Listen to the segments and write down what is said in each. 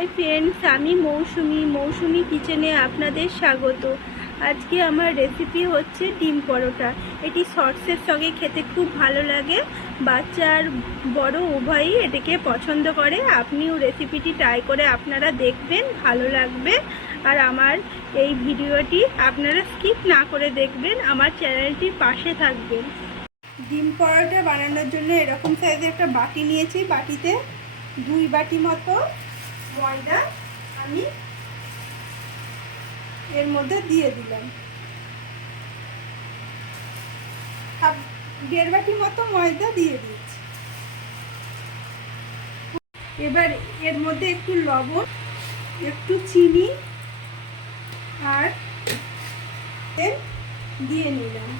Hi friends, আমি মৌসুমি। মৌসুমি কিচেনে আপনাদের স্বাগত। আজকে আমার রেসিপি হচ্ছে ডিম পরোটা। এটি সসের সঙ্গে খেতে খুব ভালো লাগে। বাচ্চা আর বড় উভয়ই এটাকে পছন্দ করে। আপনিও রেসিপিটি ট্রাই করে আপনারা দেখবেন, ভালো লাগবে। আর আমার এই ভিডিওটি আপনারা স্কিপ না করে দেখবেন, আমার চ্যানেলটির পাশে থাকবেন। ডিম পরোটা বানানোর জন্য এরকম সাইজের একটা বাটি নিয়েছি। বাটিতে দুই বাটি মতো ময়দা আমি এর মধ্যে দিয়ে দিলাম। হাফ, দেড় বাটি মতো ময়দা দিয়ে দিয়েছি। এবার এর মধ্যে একটু লবণ, একটু চিনি আর দিয়ে নিলাম।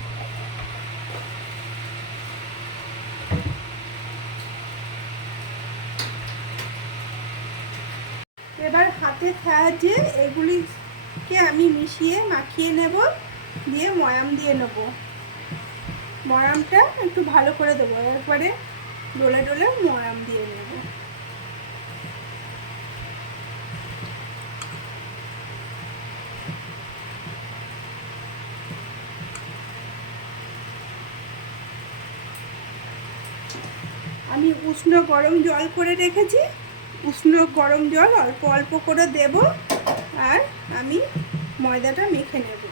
এবার হাতের সাহায্যে এগুলিকে আমি মিশিয়ে মাখিয়ে নেব, দিয়ে ময়াম দিয়ে নেব। ময়ামটা একটু ভালো করে দেবো এরপরে ডোলে ডোলে ময়াম দিয়ে নেব। আমি উষ্ণ গরম জল করে রেখেছি। উষ্ণ গরম জল অল্প অল্প করে দেব আর আমি ময়দাটা মেখে নেব।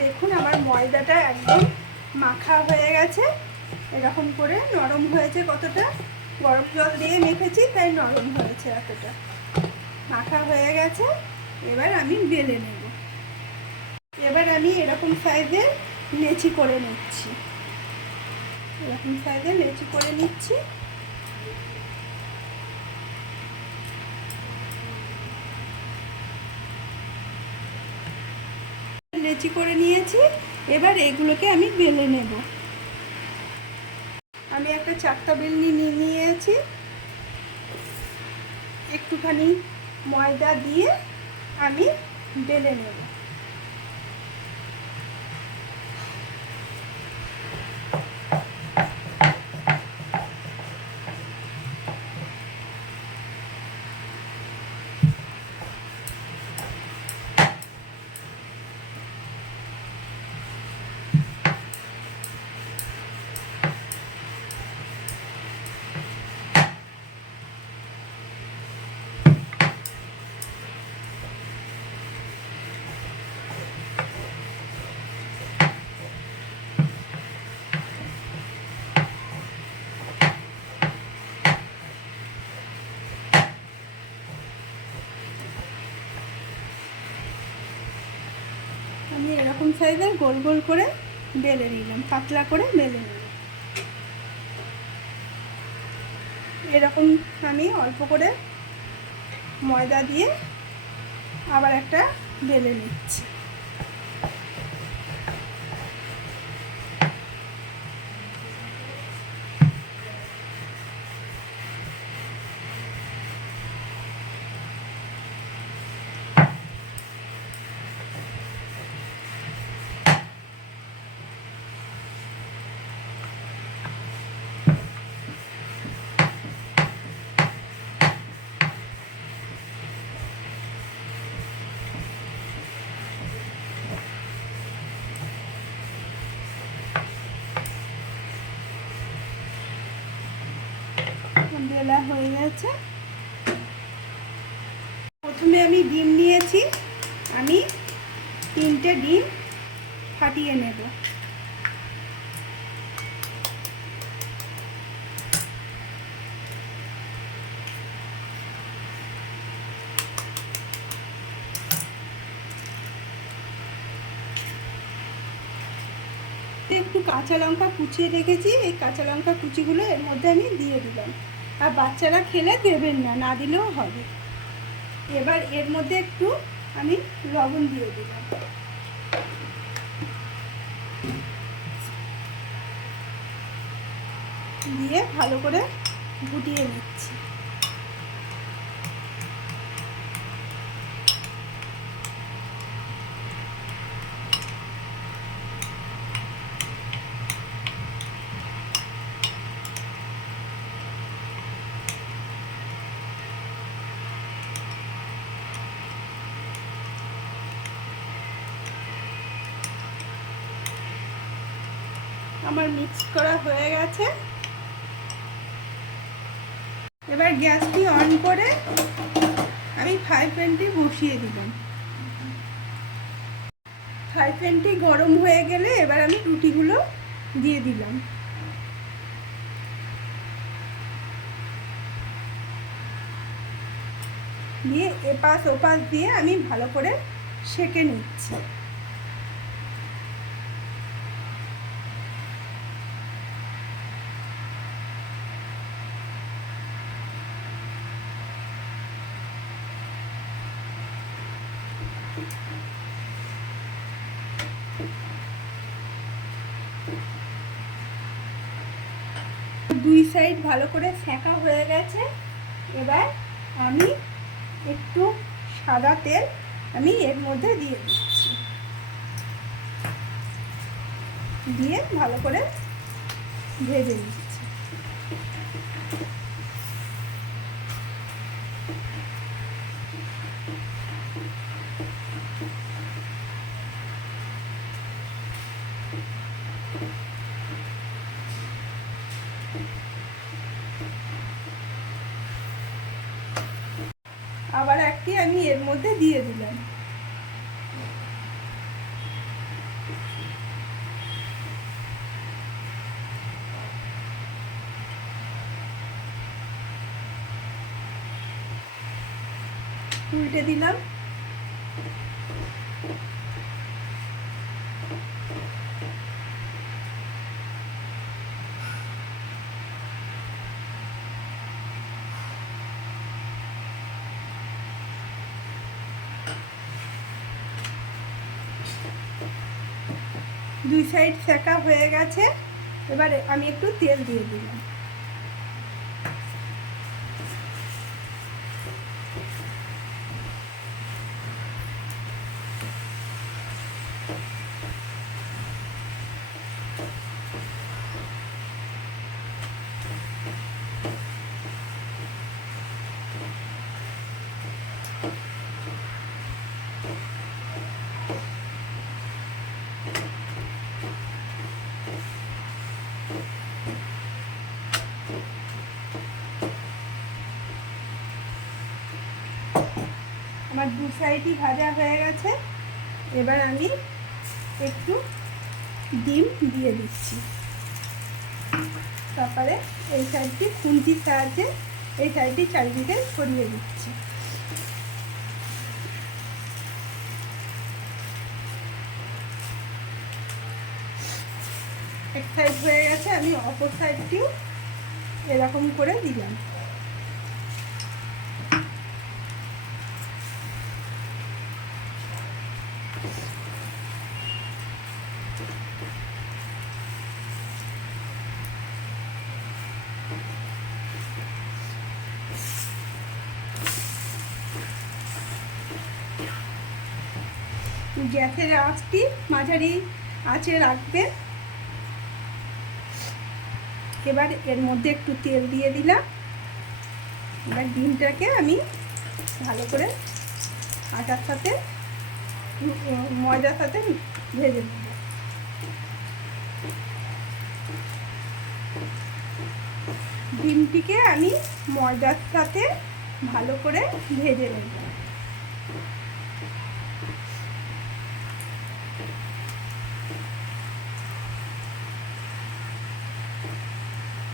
দেখুন আমার ময়দাটা একদম মাখা হয়ে গেছে। এরকম করে নরম হয়েছে কতটা? গরম জল দিয়ে মেখেছি, তাই নরম হয়েছে এতটা। মাখা হয়ে গেছে, এবার আমি বেলে নেব। এবার আমি এরকম সাইজের নেচি করে নিচ্ছি। এরকম সাইজে লেচি করে নিচ্ছি। লেচি করে নিয়েছি, এবার এগুলোকে আমি বেলে নেব। আমি একটা চারটা বেলনি নিয়ে নিয়েছি। একটুখানি ময়দা দিয়ে আমি বেলে নেব। আমি এরকম সাইজের গোল গোল করে বেলে নিলাম, পাতলা করে বেলে নিলাম। এরকম আমি অল্প করে ময়দা দিয়ে আবার একটা বেলে নিচ্ছি। বেলা হয়ে গেছে। প্রথমে আমি ডিম নিয়েছি। আমি তিনটে ডিম ফাটিয়ে নেব। একটু কাঁচা লঙ্কা কুচিয়ে রেখেছি। এই কাঁচা লঙ্কা কুচিগুলো এর মধ্যে আমি দিয়ে দিলাম। আর বাচ্চারা খেলে দেবেন না না দিলেও হবে। এবার এর মধ্যে একটু আমি লবণ দিয়ে দিলাম। দিয়ে ভালো করে গুটিয়ে নিচ্ছি। আমার মিক্স করা হয়ে গেছে। এবার গ্যাসটি অন করে আমি ফ্রাই প্যানটি বসিয়ে দিলাম। ফ্রাই প্যানটি গরম হয়ে গেলে এবার আমি রুটিগুলো দিয়ে দিলাম। দিয়ে এপাশ ওপাশ দিয়ে আমি ভালো করে সেকে নিচ্ছি। দুই সাইড ভালো করে সেঁকা হয়ে গেছে। এবার আমি একটু সাদা তেল আমি এর মধ্যে দিয়ে দিচ্ছি। দিয়ে ভালো করে ভেজে নিচ্ছি আবার একটি আমি এর মধ্যে দিয়ে দিলাম। উল্টে দিলাম। দুই সাইড সেকা হয়ে গেছে। এবারে আমি একটু তেল দিয়ে দিলাম। আমার দু সাইডই ভাজা হয়ে গেছে। এবার আমি একটু ডিম দিয়ে দিচ্ছি। তারপরে এই সাইডটি খুন্তির সাহায্যে এই সাইডটি চারিদিকে ছড়িয়ে দিচ্ছি। এক সাইড হয়ে গেছে, আমি অপর সাইডটিও এরকম করে দিলাম। গ্যাসের আঁচটি মাঝারি আঁচে রাখবেন এবার এর মধ্যে একটু তেল দিয়ে দিলাম। এবার ডিমটাকে আমি ভালো করে আটার সাথে, ময়দার সাথে ভেজে নেব। ডিমটিকে আমি ময়দার সাথে ভালো করে ভেজে নেব।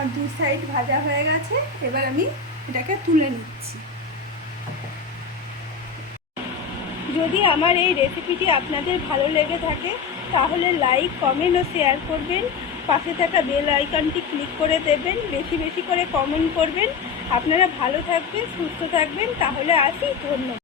আমার দু সাইড ভাজা হয়ে গেছে, এবার আমি এটাকে তুলে নিচ্ছি। যদি আমার এই রেসিপিটি আপনাদের ভালো লেগে থাকে, তাহলে লাইক কমেন্ট ও শেয়ার করবেন। পাশে থাকা বেল আইকনটি ক্লিক করে দেবেন, বেশি বেশি করে কমেন্ট করবেন। আপনারা ভালো থাকবেন, সুস্থ থাকবেন, তাহলে আসি, ধন্যবাদ।